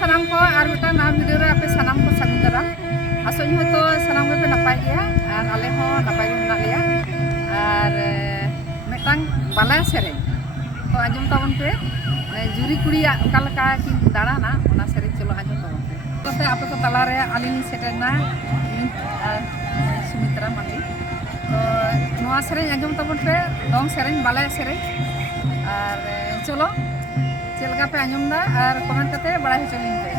सानाम को और मिटा नाम वीडियो रे आपे सानाम को सागुन दाराम आसोनी हतो सानाम पे नपाय गया और आले हो नपाय गे मेना लिया और मिटांग बाला सेरे तो आजम ताबन पे जुरी कुड़िया ओकालका कि दाड़ाना ओना सेरे चलो आजम ताबन पे तो आपे को तला रे आलिनी सेटेना सुमित्रा माली तो नोआ सेरे आजम ताबन पे दong सेरे बाला सेरे और चलो चलका पे आजम दा और कमेंट करते बड़ा चलिन पे।